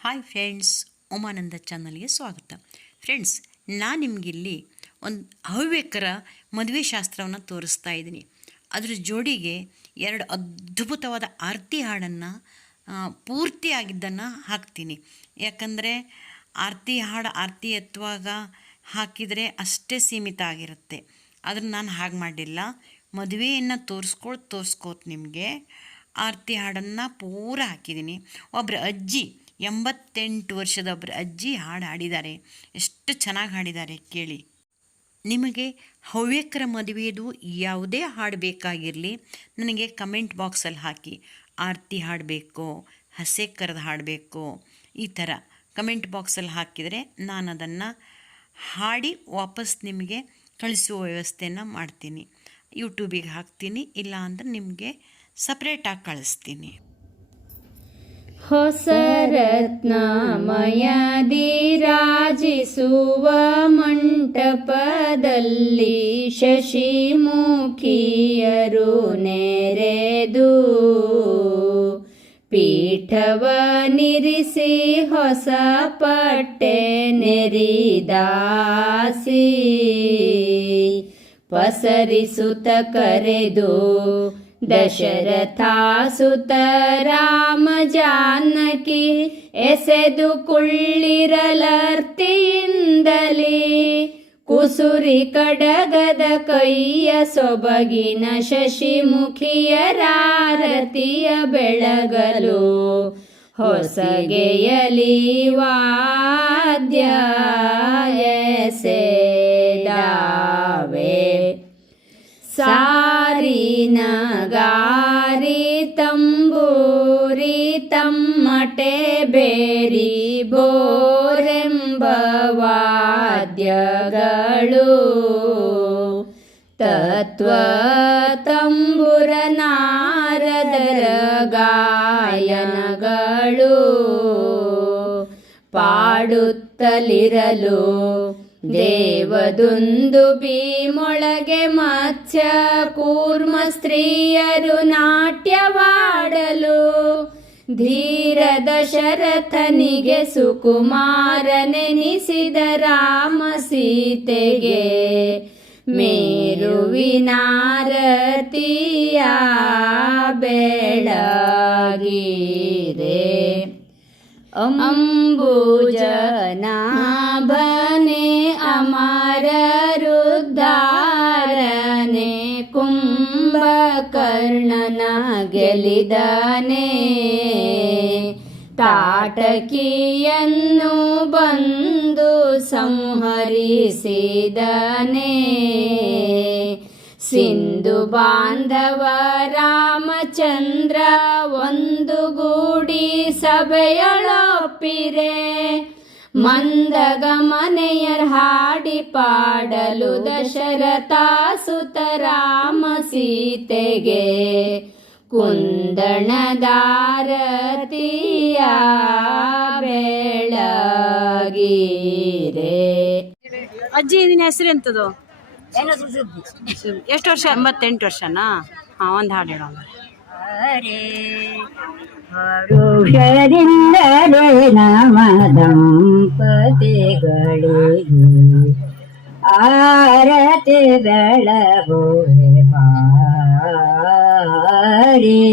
Hi friends, Umananda ಚಾನಲ್ಗೆ ಸ್ವಾಗತ. Friends, ನಾನು ನಿಮಗಿಲ್ಲಿ ಒಂದು ಹವ್ಯಕರ ಮದುವೆ ಶಾಸ್ತ್ರವನ್ನು ತೋರಿಸ್ತಾ ಇದ್ದೀನಿ. ಅದರ ಜೋಡಿಗೆ 2 ಅದ್ಭುತವಾದ ಆರತಿ ಹಾಡನ್ನು ಪೂರ್ತಿಯಾಗಿದ್ದನ್ನು ಹಾಕ್ತೀನಿ. ಯಾಕಂದರೆ ಆರತಿ ಎತ್ತುವಾಗ ಹಾಕಿದರೆ ಅಷ್ಟೇ ಸೀಮಿತ ಆಗಿರುತ್ತೆ. ಅದನ್ನು ನಾನು ಹಾಗೆ ಮಾಡಿಲ್ಲ. ಮದುವೆಯನ್ನು ತೋರಿಸ್ಕೋತ ನಿಮಗೆ ಆರತಿ ಹಾಡನ್ನು ಪೂರ ಹಾಕಿದ್ದೀನಿ. ಒಬ್ಬರು ಅಜ್ಜಿ 88 ವರ್ಷದ ಒಬ್ಬರು ಅಜ್ಜಿ ಹಾಡು ಹಾಡಿದ್ದಾರೆ. ಎಷ್ಟು ಚೆನ್ನಾಗಿ ಹಾಡಿದ್ದಾರೆ ಕೇಳಿ. ನಿಮಗೆ ಹವ್ಯಕರ ಮದುವೆದು ಯಾವುದೇ ಹಾಡು ಬೇಕಾಗಿರಲಿ ನನಗೆ ಕಮೆಂಟ್ ಬಾಕ್ಸಲ್ಲಿ ಹಾಕಿ. ಆರತಿ ಹಾಡಬೇಕು, ಹಸೆ ಕರೆದು ಹಾಡಬೇಕು, ಈ ಥರ ಕಮೆಂಟ್ ಬಾಕ್ಸಲ್ಲಿ ಹಾಕಿದರೆ ನಾನು ಅದನ್ನು ಹಾಡಿ ವಾಪಸ್ ನಿಮಗೆ ಕಳಿಸುವ ವ್ಯವಸ್ಥೆಯನ್ನು ಮಾಡ್ತೀನಿ. ಯೂಟ್ಯೂಬಿಗೆ ಹಾಕ್ತೀನಿ, ಇಲ್ಲ ಅಂದರೆ ನಿಮಗೆ ಸಪ್ರೇಟಾಗಿ ಕಳಿಸ್ತೀನಿ. ಹೊಸ ರತ್ನಮಯದಿ ರಾಜಿಸುವ ಮಂಟಪದಲ್ಲಿ ಶಶಿಮುಖಿಯರು ನೆರೆದು ಪೀಠವನಿರಿಸಿ ಹೊಸ ಪಟ್ಟೆ ನೆರಿದಾಸಿ ಪಸರಿಸುತ್ತ ಕರೆದು ದಶರಥಾಸುತ ರಾಮ ಜಾನಕಿ ಎಸೆದು ಕುಳ್ಳಿರಲರ್ತಿಯಿಂದಲೇ ಕುಸುರಿ ಕಡಗದ ಕೈಯ ಸೊಬಗಿನ ಶಶಿಮುಖಿಯರಾರತಿಯ ಬೆಳಗಲು ಹೊಸಗೆಯಲಿ ವಾದ್ಯ ಎಸೆದಾವೆ. ಸಾರಿನ ಗಾರಿ ತಂಬೂರಿ ತಮ್ಮಟೆ ಬೇರಿ ಬೋರೆಂಬ ವಾದ್ಯಗಳು ತತ್ವ ತಂಬುರ ನಾರದರ ಗಾಯನಗಳು ಪಾಡುತ್ತಲಿರಲು ದೇವದುಂದುಬಿ ಮೊಳಗೆ ಮತ್ಸ್ಯ ಕೂರ್ಮ ಸ್ತ್ರೀಯರು ನಾಟ್ಯವಾಡಲು ಧೀರ ದಶರಥನಿಗೆ ಸುಕುಮಾರನೆನಿಸಿದ ರಾಮ ಸೀತೆಗೆ ಮೇರುವಿನಾರತಿಯ ಬೆಳಗಿರೆ. ಅಂಬುಜನಾಭನೆ ಅಮರರುದ್ಧಾರನೆ ಕುಂಭಕರ್ಣನ ಗೆಲಿದನೆ ತಾಟಕಿಯನ್ನು ಬಂದು ಸಂಹರಿಸಿದನೆ. ಸಿಂಧು ಬಾಂಧವ ರಾಮಚಂದ್ರ ಒಂದುಗೂಡಿ ಸಭೆಯೊಳೊಪ್ಪಿರೆ ಮಂದಗಮನೆಯರ್ ಹಾಡಿ ಪಾಡಲು ದಶರಥಾಸುತ ರಾಮ ಸೀತೆಗೆ ಕುಂದಣದಾರತಿಯ ಬೆಳಗಿರೆ. ಅಜ್ಜಿ, ನಿನ್ನ ಹೆಸರು ಎಂಥದ್ದು? ಎಷ್ಟು ವರ್ಷ? 88 ವರ್ಷನಾ? ಹಾಂ, ಒಂದು ಹಾಡು ಹೇಳೋಣ. ಹರುಷದಿಂದಲೇ ನಮ್ಮ ದಂಪತಿಗಳಿಗೆ ಆರತಿ ಬೆಳಗುವೆ ಬಾರಿ.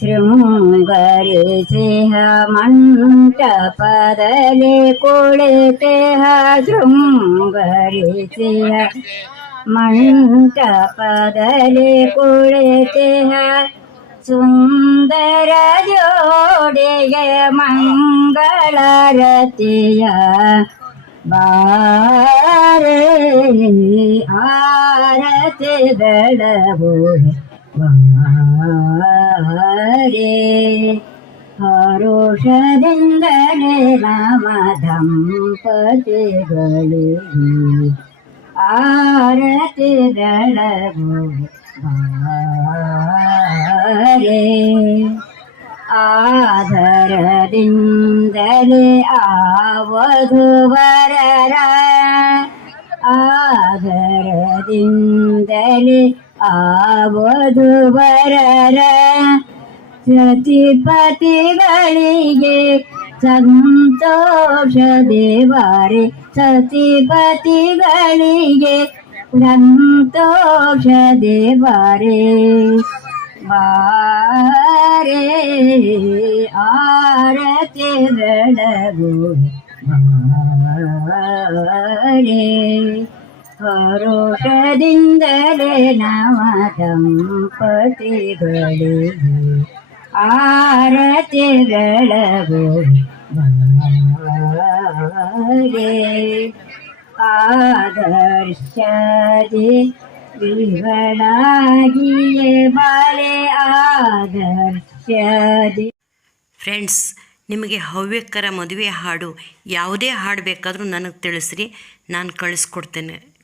ಶೃಂಗರಿಸಿಹ ಮಂಟಪದಲ್ಲಿ ಕುಳಿತಿಹ ಶೃಂಗರಿಸಿಹ ಮಂಟಪದಲ್ಲಿ ಕುಳಿತಿಹ ಸುಂದರ ಜೋಡಿಗೆ ಮಂಗಳಾರತಿಯ ಬಾರೆ. ಆರತಿ ಬೆಳಗುವೆ ಬಾರೆ. ಹರುಷದಿಂದಲೇ ನಮ್ಮ ದಂಪತಿಗಳಿಗೆ ಆರತಿ ಬೆಳಗುವೆ ಬಾರೆ. ಆದರದಿಂದಲೇ ಆ ವಧುವರರ ಆದರದಿಂದಲೇ ಆ ವಧುವರರ ಸತಿಪತಿಗಳಿಗೆ ಸಂತೋಷ ದೇವರೇ, ಸತಿಪತಿಗಳಿಗೆ ಸಂತೋಷ ದೇವರೇ. ಬಾರೆ ಆರತಿ ಬೆಳಗು ಬಾರೆ, ಹರುಷದಿಂದಲೇ ನವ ದಂಪತಿಗಳಿಗೆ ಆರತಿ ಬೆಳಗು ಬಾರೆ. ಆದರ್ಶದಿ ವಿವಳಾಗಿಯೇ ಬಾಳೆ ಆದರ್ಶದಿ. ಫ್ರೆಂಡ್ಸ್, ನಿಮಗೆ ಹವ್ಯಕರ ಮದುವೆ ಹಾಡು ಯಾವುದೇ ಹಾಡು ಬೇಕಾದರೂ ನನಗೆ ತಿಳಿಸ್ರಿ, ನಾನು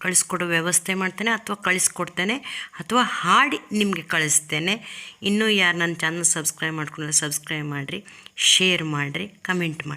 ಕಳಿಸ್ಕೊಡೋ ವ್ಯವಸ್ಥೆ ಮಾಡ್ತೇನೆ, ಅಥವಾ ಕಳಿಸ್ಕೊಡ್ತೇನೆ, ಅಥವಾ ಹಾಡಿ ನಿಮಗೆ ಕಳಿಸ್ತೇನೆ. ಇನ್ನೂ ಯಾರು ನನ್ನ ಚಾನಲ್ ಸಬ್ಸ್ಕ್ರೈಬ್ ಮಾಡ್ಕೊಂಡಿಲ್ಲ ಸಬ್ಸ್ಕ್ರೈಬ್ ಮಾಡಿರಿ, ಶೇರ್ ಮಾಡಿರಿ, ಕಮೆಂಟ್ ಮಾಡಿ.